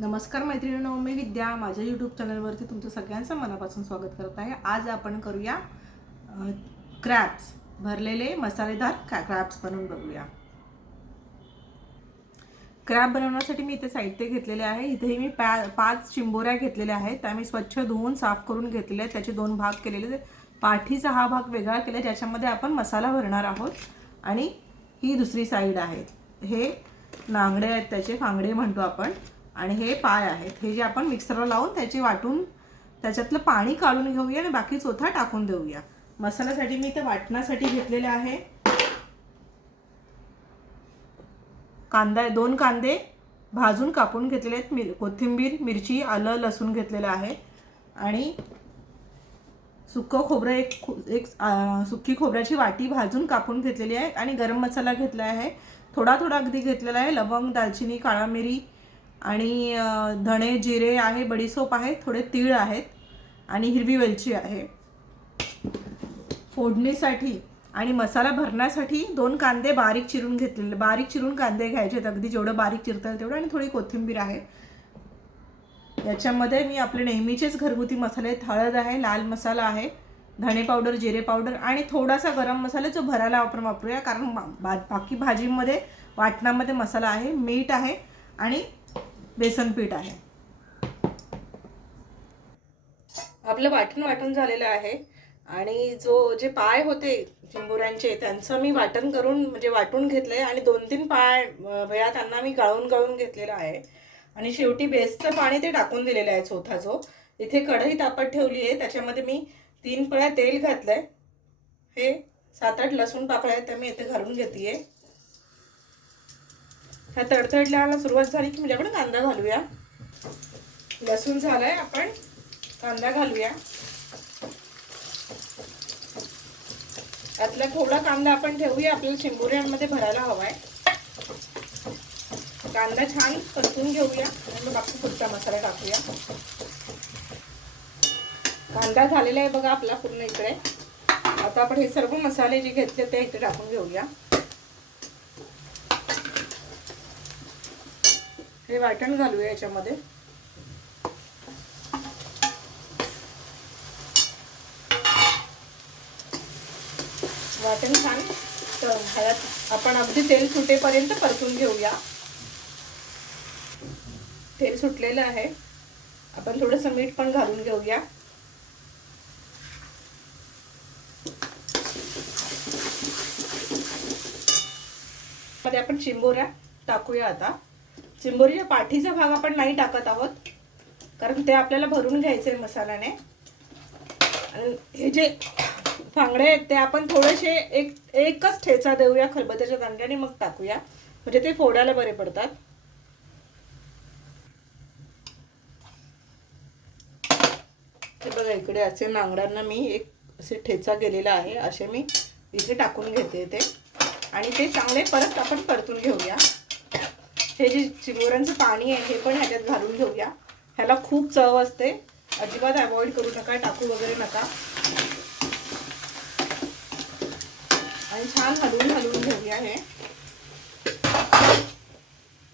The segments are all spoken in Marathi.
नमस्कार मैत्रिणींनो मी विद्या. माझ्या यूट्यूब चॅनलवरती तुमचं सगळ्यांचं मनापासून स्वागत करत आहे. आज आपण करूया क्रॅप्स भरलेले मसालेदार क्रॅप्स बनवून बघूया. क्रॅप बनवण्यासाठी मी इथे साहित्य घेतलेले आहे. इथेही मी पॅ पाच चिंबोऱ्या घेतलेल्या आहेत. त्या मी स्वच्छ धुवून साफ करून घेतलेले आहेत. त्याचे दोन भाग केलेले पाठीचा हा भाग वेगळा केला. ज्याच्यामध्ये आपण मसाला भरणार आहोत. आणि ही दुसरी साईड आहे. हे नांगडे आहेत. त्याचे फांगडे म्हणतो आपण. आणि हे पाय आहेत. हे जे आपण मिक्सरला लावून त्याचे वाटून त्याच्यातलं पाणी काढून घेऊया आणि बाकी चोथा टाकून देऊया. मसाल्यासाठी मी ते वाटण्यासाठी घेतलेले आहे. कांदा दोन कांदे भाजून कापून घेतलेले आहेत. मिर कोथिंबीर मिरची आलं लसूण घेतलेलं आहे. आणि सुकं खोबरं एक खो- एक सुकी खोबऱ्याची वाटी भाजून कापून घेतलेली आहे. आणि गरम मसाला घेतला आहे. थोडा थोडा अगदी घेतलेला आहे. लवंग दालचिनी काळा मिरी आणि धणे जिरे आहे बडीसोप आहे थोडे तीळ आहेत आणि हिरवी वेलची आहे. फोडणीसाठी आणि मसाला भरण्यासाठी दोन कांदे बारीक चिरून घेतलेले बारीक चिरून कांदे घ्यायचे आहेत. अगदी जेवढं बारीक चिरता येईल तेवढं आणि थोडी कोथिंबीर आहे. याच्यामध्ये मी आपले नेहमीचेच घरगुती मसाले आहेत. हळद आहे लाल मसाला आहे धणे पावडर जिरे पावडर आणि थोडासा गरम मसाला जो भरायला आपण वापरूया. कारण बा- बा- बाकी भाजीमध्ये वाटणामध्ये मसाला आहे मीठ आहे आणि बेसन पीठ आहे. आपलं वाटण वाटून झालेलं आहे. आणि जो जे पाय होते चिंबुऱ्यांचे त्यांचं मी वाटण करून म्हणजे वाटून घेतलंय. आणि दोन तीन पाय भया वेळा त्यांना मी गाळून गाळून घेतलेलं आहे. आणि शेवटी बेस्टचं पाणी ते टाकून दिलेलं आहे चौथा जो इथे कढई तापत ठेवली आहे. त्याच्यामध्ये मी तीन पळ्या तेल घातलंय. हे सात आठ लसूण पाकळ्या आहेत त्या मी इथे घालून घेते ह्या तडतडल्याला सुरुवात झाली की म्हणजे कांदा घालूया. लसूण झालाय आपण कांदा घालूया. यातला थोडा कांदा आपण ठेवूया आपल्याला शिंबुऱ्यांमध्ये भरायला हवाय. कांदा छान परतून घेऊया आणि मग आपण पुढचा मसाला टाकूया. कांदा झालेला आहे बघा आपला पूर्ण इकडे. आता आपण हे सर्व मसाले जे घेतले ते इथे टाकून घेऊया. हे वाटण घालूया याच्यामध्ये. वाटण छान तर ह्यात आपण अगदी तेल सुटेपर्यंत परतून घेऊया. तेल सुटलेलं आहे. आपण थोडंसं मीठ पण घालून घेऊया. मध्ये आपण चिंबोऱ्या टाकूया आता. चिंबोरीच्या पाठीचा भाग आपण नाही टाकत आहोत. कारण ते आपल्याला भरून घ्यायचे आहे मसाल्याने. आणि हे जे फांगडे आहेत ते आपण थोडेसे एक एकच ठेचा देऊया खलबत्याच्या दांड्याने मग टाकूया. म्हणजे ते फोडायला बरे पडतात. हे बघा इकडे असे नांगडांना मी एक असे ठेचा गेलेला आहे. असे मी इथे टाकून घेते ते. आणि ते चांगले परत आपण परतून घेऊया. हे जे चिमुरांचं पाणी आहे हे पण ह्याच्यात घालून घेऊया. ह्याला खूप चव असते. अजिबात अवॉइड करू नका टाकू वगैरे नका. आणि छान हलवून हलवून घेऊया हे.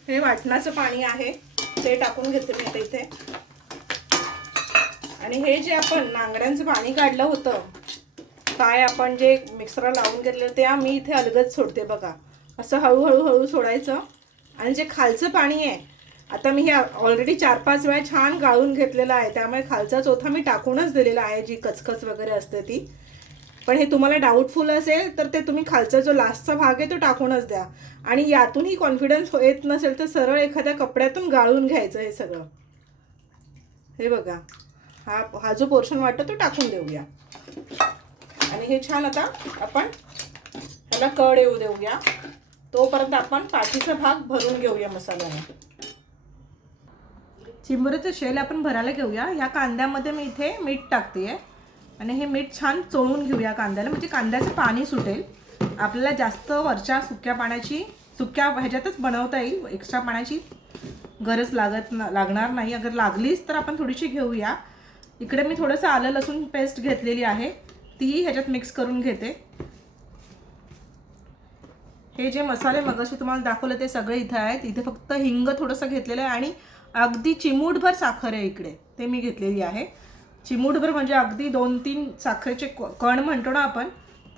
हे वाटणाचं पाणी आहे. ते टाकून घेते मी आता इथे. आणि हे जे आपण नांगड्यांचं पाणी काढलं होतं काय आपण जे मिक्सरला लावून घेतलं ते मी इथे अलगद सोडते बघा. असं हळूहळू हळू सोडायचं. आणि जे खालचं पाणी आहे आता मी हे ऑलरेडी चार पाच वेळा छान गाळून घेतलेलं आहे. त्यामुळे खालचा चोथा मी टाकूनच दिलेला आहे जी कचकच वगैरे असते ती. पण हे तुम्हाला डाऊटफुल असेल तर ते तुम्ही खालचा जो लास्टचा भाग आहे तो टाकूनच द्या. आणि यातूनही कॉन्फिडन्स येत नसेल तर सरळ एखाद्या कपड्यातून गाळून घ्यायचं हे सगळं. हे बघा. हा हा जो पोर्शन वाटतो तो टाकून देऊया. आणि हे छान आता आपण ह्याला कड येऊ देऊया. तोपर्यंत आपण पाठीचा भाग भरून घेऊया मसाल्याने. चिंबोरीचं शेल आपण भरायला घेऊया. ह्या कांद्यामध्ये मी इथे मीठ टाकते आणि हे मीठ छान चोळून घेऊया कांद्याला. म्हणजे कांद्याचं पाणी सुटेल. आपल्याला जास्त वरच्या सुक्या पाण्याची सुक्या ह्याच्यातच बनवता येईल. एक्स्ट्रा पाण्याची गरज लागत ना लागणार नाही. अगर लागलीच तर आपण थोडीशी घेऊया. इकडे मी थोडंसं आलं लसूण पेस्ट घेतलेली आहे. तीही ह्याच्यात मिक्स करून घेते. हे जे मसाले मगाशी तुम्हाला दाखवले ते सगळे इथे आहेत. इथे फक्त हिंग थोडंसं घेतलेलं आहे आणि अगदी चिमूटभर साखर आहे इकडे. ते मी घेतलेली आहे. चिमूटभर म्हणजे अगदी दोन तीन साखरेचे क- कण म्हणतो ना आपण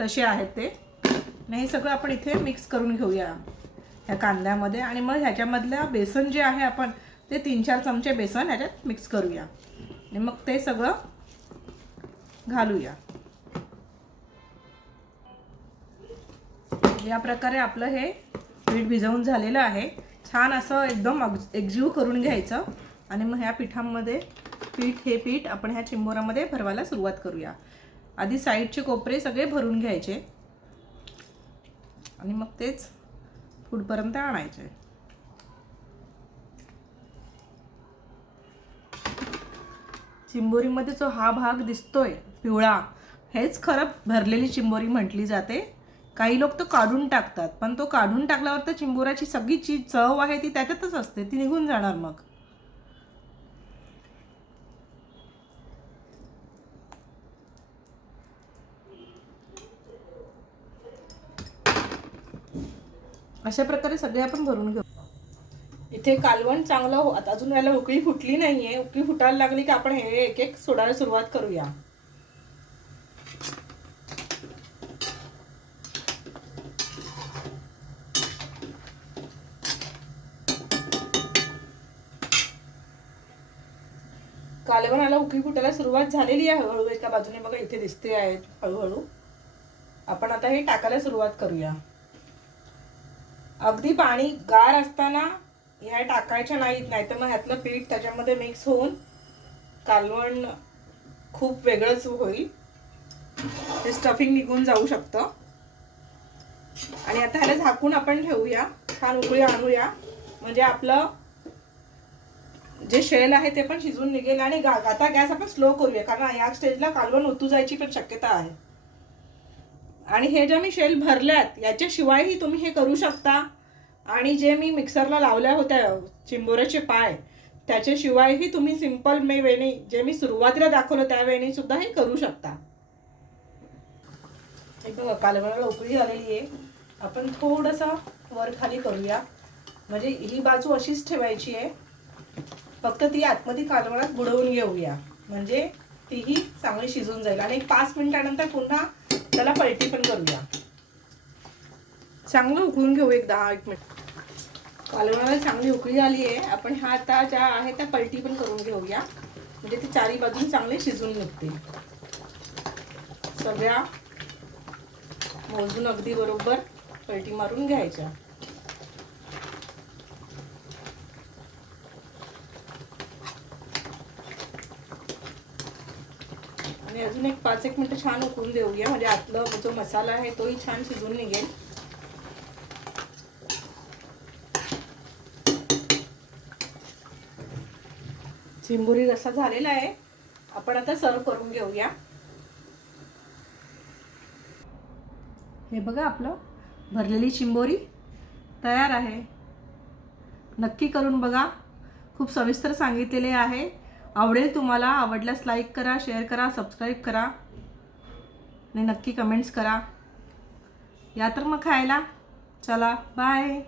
तसे आहेत ते. हे सगळं आपण इथे मिक्स करून घेऊया ह्या कांद्यामध्ये. आणि मग ह्याच्यामधल्या बेसन जे आहे आपण ते तीन चार चमचे बेसन ह्याच्यात मिक्स करूया. आणि मग ते सगळं घालूया. या प्रकारे आपलं हे पीठ भिजवून झालेलं आहे. छान असं एकदम अग एकजीव करून घ्यायचं. आणि मग ह्या पिठामध्ये पीठ हे पीठ आपण ह्या चिंबोरामध्ये भरवायला सुरुवात करूया. आधी साईडचे कोपरे सगळे भरून घ्यायचे. आणि मग तेच पुढपर्यंत आणायचे. चिंबोरीमध्ये जो हा भाग दिसतोय पिवळा हेच खरं भरलेली चिंबोरी म्हटली जाते. काही लोक तो काढून टाकतात पण तो काढून टाकल्यावर तर चिंबुराची सगळी जी चव आहे ती त्याच्यातच असते ती निघून जाणार मग. अशा प्रकारे सगळे आपण भरून घेऊ. इथे कालवण चांगलं हो अजून याला उकळी फुटली नाहीये उकळी फुटायला लागली की आपण हे एक एक सोडायला सुरुवात करूया. मला उकळी फुटायला सुरुवात झालेली आहे हळूहळू. एका बाजूने बघा इथे दिसते आहेत हळूहळू. आपण आता हे टाकायला सुरुवात करूया. अगदी पाणी गार असताना ह्या टाकायच्या नाहीत नाही तर मग ह्यातलं पीठ त्याच्यामध्ये मिक्स होऊन कालवण खूप वेगळंच होईल. ते स्टफिंग निघून जाऊ शकतं. आणि आता ह्याला झाकून आपण ठेवूया. छान उकळी आणूया. म्हणजे आपलं जे शेल आहे ते पण शिजून निघेल आणि गा आता गॅस आपण स्लो करूया कारण या स्टेजला कालवण ओतू जायची पण शक्यता आहे. आणि हे ज्या मी शेल भरल्यात याच्याशिवायही तुम्ही हे करू शकता. आणि जे मी मिक्सरला लावल्या होत्या चिंबोऱ्याचे पाय त्याच्याशिवायही तुम्ही सिंपल मे वेणी जे मी सुरुवातीला दाखवलं त्या सुद्धा हे करू शकता. एक बघा कालवणाला उकळी आलेली आहे. आपण थोडंसं वर खाली करूया. म्हणजे ही बाजू अशीच ठेवायची आहे. फक्त ती आतमध्ये कालवणात बुडवून घेऊया. म्हणजे तीही चांगली शिजून जाईल. आणि एक पाच मिनिटानंतर पुन्हा त्याला पलटी पण करूया. चांगलं उकळून घेऊ एक दहा एक मिनिट. कालवणाला चांगली उकळी आली आहे. आपण ह्या आता ज्या आहे त्या पलटी पण करून घेऊया. म्हणजे ती चारी बाजून चांगली शिजून निघतील सगळ्या मोजून अगदी बरोबर पलटी मारून घ्यायच्या. आणि अजून एक पाच एक मिनटं छान उकळून देऊया. म्हणजे आतलं जो मसाला आहे तोही छान शिजून निघेल. चिंबोरी रसा झालेला आहे. आपण आता सर्व करून घेऊया. हे बघा आपलं भरलेली चिंबोरी तयार आहे. नक्की करून बघा. खूप सविस्तर सांगितलेले आहे. आवडेल तुम्हाला आवडल्यास लाईक करा शेअर करा सबस्क्राईब करा. आणि नक्की कमेंट्स करा. या तर मग खायला. चला बाय